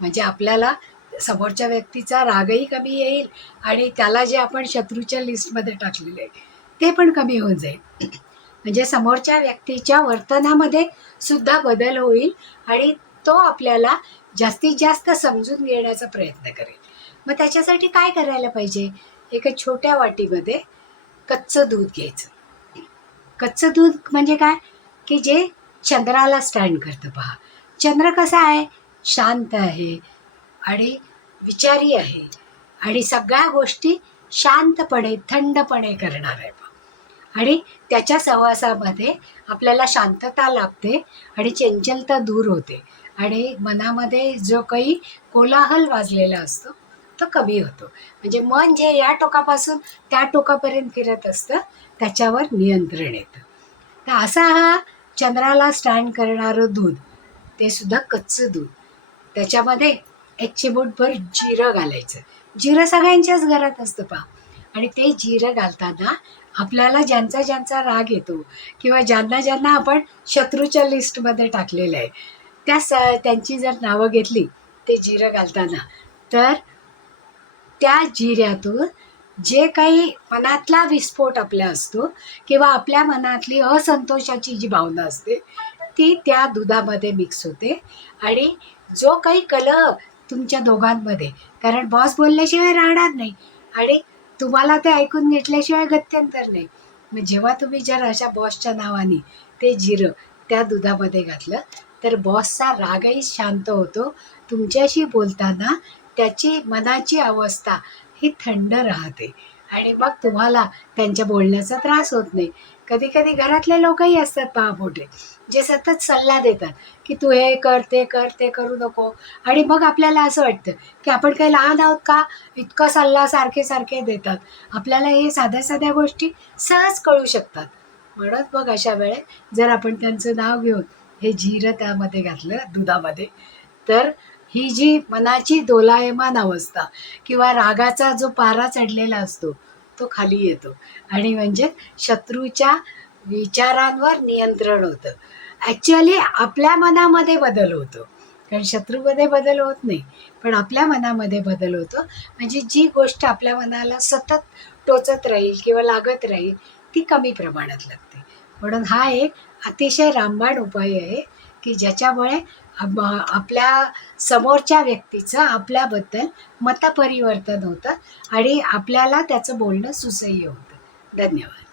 म्हणजे आपल्याला समोरच्या व्यक्तीचा रागही कमी येईल आणि त्याला जे आपण शत्रूच्या लिस्टमध्ये टाकलेले आहे ते पण कमी होऊन जाईल. म्हणजे समोरच्या व्यक्तीच्या वर्तनामध्ये सुद्धा बदल होईल आणि तो आपल्याला जास्तीत जास्त समजून घेण्याचा प्रयत्न करेल. मग त्याच्यासाठी काय करायला पाहिजे? एका छोट्या वाटीमध्ये कच्चं दूध घ्यायचं. कच्चं दूध म्हणजे काय? की जे चंद्राला स्टँड करतं पहा. चंद्र कसा आहे? शांत आहे आणि विचारी आहे आणि सगळ्या गोष्टी शांतपणे थंडपणे करणार आहे पहा. आणि त्याच्या सहवासामध्ये आपल्याला शांतता लाभते आणि चंचलता दूर होते आणि मनामध्ये जो काही कोलाहल वाजलेला असतो तो कमी होतो. म्हणजे मन जे या टोकापासून त्या टोकापर्यंत फिरत असतं त्याच्यावर नियंत्रण येतं. तर असा हा चंद्राला स्टँड करणारं दूध, ते सुद्धा कच्चं दूध, त्याच्यामध्ये एक चिमूटभर जिरं घालायचं. जिरं सगळ्यांच्याच घरात असतं पहा. आणि ते जिरं घालताना आपल्याला ज्यांचा ज्यांचा राग येतो किंवा ज्यांना ज्यांना आपण शत्रूच्या लिस्टमध्ये टाकलेलं आहे त्यांची जर नावं घेतली ते जिरं घालताना, तर त्या जिऱ्यातून जे काही मनातला विस्फोट आपला असतो किंवा आपल्या मनातली असंतोषाची जी भावना असते ती त्या दुधामध्ये मिक्स होते आणि जो काही कलह तुमच्या दोघांमध्ये, कारण बॉस बोलल्याशिवाय राहणार नाही आणि तुम्हाला ते ऐकून घेतल्याशिवाय गत्यंतर नाही. मग जेव्हा तुम्ही जर अशा बॉसच्या नावाने ते जिरं त्या दुधामध्ये घातलं तर बॉसचा रागही शांत होतो. तुमच्याशी बोलताना त्याची मनाची अवस्था ही थंड राहते आणि मग तुम्हाला त्यांच्या बोलण्याचा त्रास होत नाही. कधी कधी घरातले लोकही असतात पहा मोठे, जे सतत सल्ला देतात की तू हे कर ते कर, ते करू नको. आणि मग आपल्याला असं वाटतं की आपण काही लहान आहोत का, इतका सल्ला सारखे सारखे देतात. आपल्याला हे साध्या साध्या गोष्टी सहज कळू शकतात. म्हणून मग अशा वेळेस जर आपण त्यांचं नाव घेऊन हे जिरं त्यामध्ये घातलं दुधामध्ये, तर ही जी मनाची दोलायमान अवस्था किंवा रागाचा जो पारा चढलेला असतो तो खाली येतो आणि म्हणजे शत्रूच्या विचारांवर नियंत्रण होतं. ॲक्च्युअली आपल्या मनामध्ये बदल होतो, कारण शत्रूमध्ये बदल होत नाही, पण आपल्या मनामध्ये बदल होतो. म्हणजे जी गोष्ट आपल्या मनाला सतत टोचत राहील किंवा लागत राहील ती कमी प्रमाणात लागते. म्हणून हा एक अतिशय रामबाण उपाय आहे की ज्याच्यामुळे आपल्या समोरच्या व्यक्तीचं आपल्याबद्दल मतपरिवर्तन होतं आणि आपल्याला त्याचं बोलणं सुसह्य होतं. धन्यवाद.